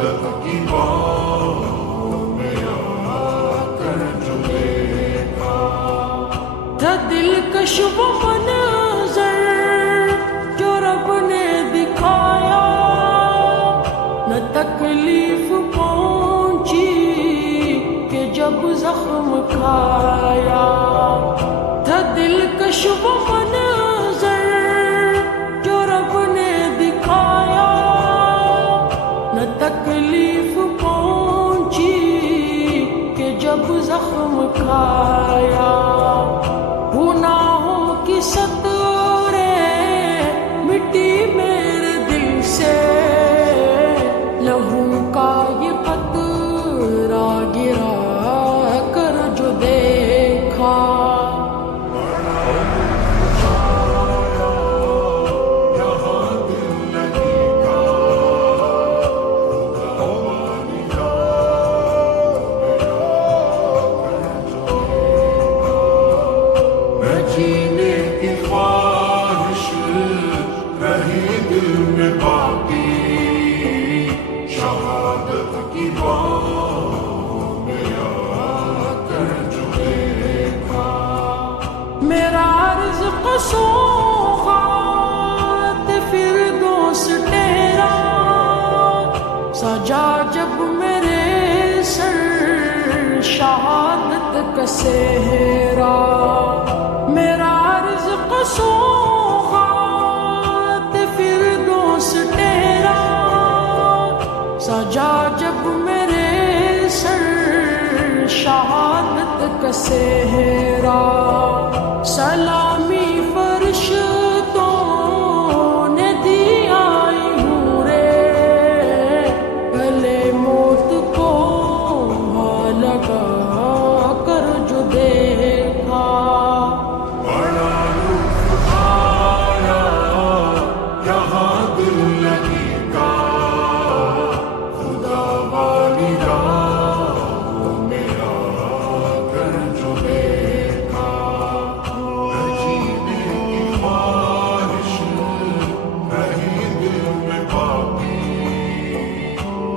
شہادت کی باہوں میں آ کر جو دیکھا، تھا دلکش وہ منظر جو رب نے دکھایا، نہ تکلیف پہنچی کہ جب زخم کھایا، تھا دلکش وہ منظر جو رب نے دکھایا، نہ تکلیف پہنچی کہ جب زخم کھایا، گناہوں کی ستوریں مٹی میرے دل سے، لہو کا یہ قطرہ گرا کر جو دیکھا، جینے کی خواہش رہی دل میں باقی، شہادت کی باہوں میں آ کر جو دیکھا، میرا رزق سوخت فردوس ٹھہرا، سجا جب میرے سر شہادت کا صحرا، میرا رزق سوخت فردوس ٹھہرا، سجا جب میرے سر شہادت کا صحرا، سلامی فرشتوں نے دی آئی ہوں رے، گلے موت کو لگا کر جو دیکھا، بڑا لطف آیا یہاں دل لگی کا، خدا والی راہوں میں آ کر جو دیکھا، جینے کی خواہش رہی دل میں باقی،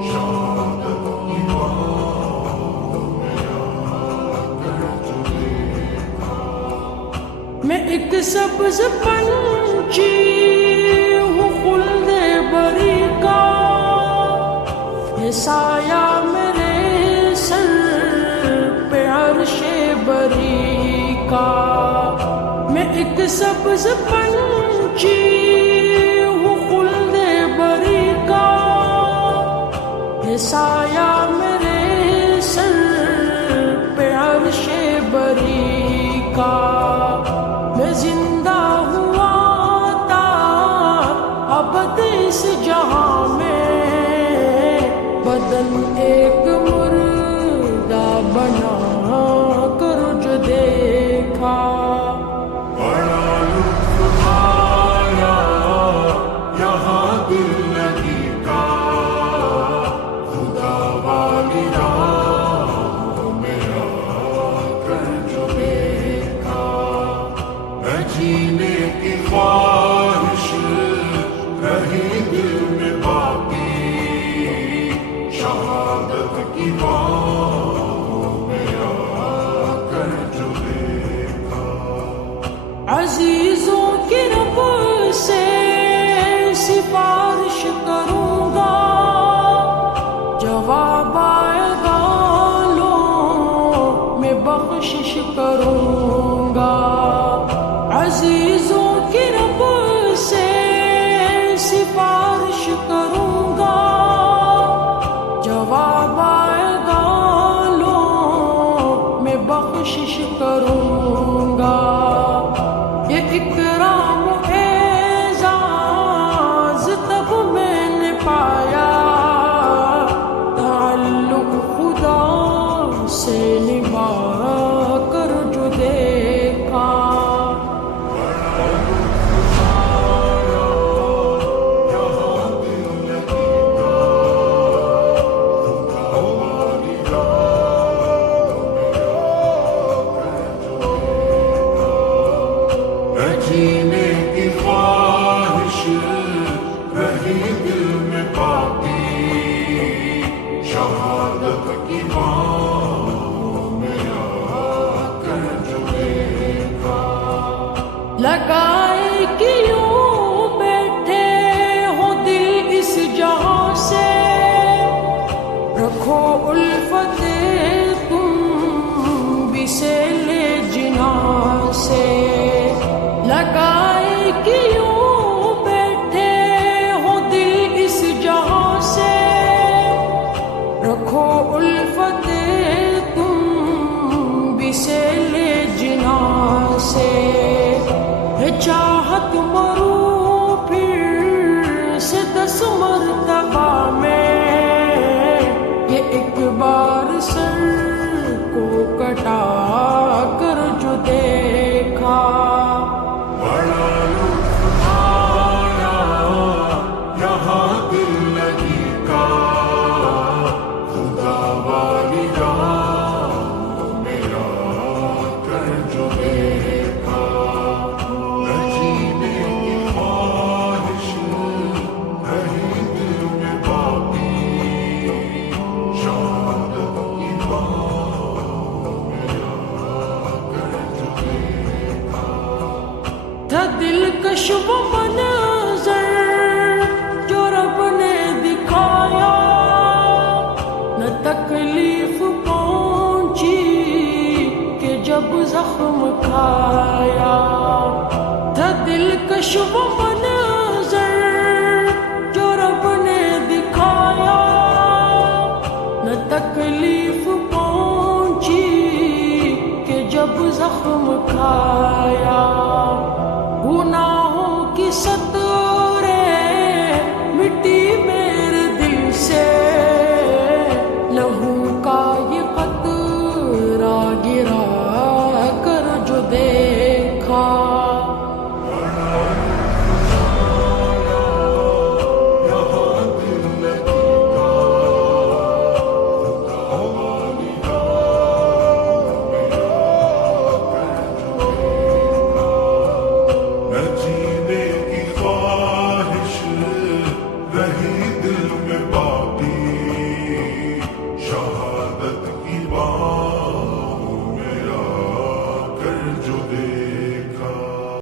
شہادت کی باہوں میں آ کر جو دیکھا، میں ایک سبز پنچھی ہوں خلد بری کا، یہ سایہ میرے سر پہ عرش بری کا، میں ایک سبز پنچھی ہوں خلد بری کا، یہ سایہ میرے سر پہ عرش بری کا، میں زندہ ہوا تا ابد اس جہاں میں، بدن ایک مردہ بنا کر جو دیکھا، بڑا لطف آیا یہاں دل لگی کا، خدا والی راہوں میں آ کر جو دیکھا، جینے کی خواہش رہی دل میں باقی، شہادت کی باہوں میں آ کر جو دیکھا، عزیزوں کی رب سے سفارش کروں گا، جواب آئے گا لو میں بخشش کروں گا، عزیزوں کی رب سے سفارش کروں گا، جواب آئے گا لو میں بخشش کروں گا، یہ اکرام اعزاز تب میں نے پایا، تعلق خدا سے نبھا کر جو دے شہادت کی باہوں میں آ کر جو دیکھا لگائے کہ یوں بیٹھے ہو دل اس جہاں سے رکھو الفت تم بھی سیل جنا سے لگائے کہ یوں بیٹھے ہو دل اس جہاں سے رکھو الفت تم بھی سیل جنا سے ہے چاہت مرو پھر سے 10 مرتبہ میں یہ ایک بار سر کو کٹا کر جو دیکھا بڑا لطف آیا یہاں دل لگی کا خدا والی راہوں میں آ کر جو دیکھا نہ جینے کی خواہش رہی دل میں باقی شہادت کی باہوں میں آ کر جو دیکھا تھا دلکش وہ منظر جو رب نے دکھایا نہ تکلیف پہنچی کہ جب زخم کھایا تھا دلکش وہ منظر جو رب نے دکھایا نہ تکلیف پہنچی کہ جب زخم کھایا گناہوں کی ستورے مٹی میرے دل سے لہو کا یہ قطرہ گرا کر جو دیکھا یہاں دل لگی کا خدا والی راہوں میں آ کر جو دیکھا نہ جینے کی خواہش رہی دل میں باقی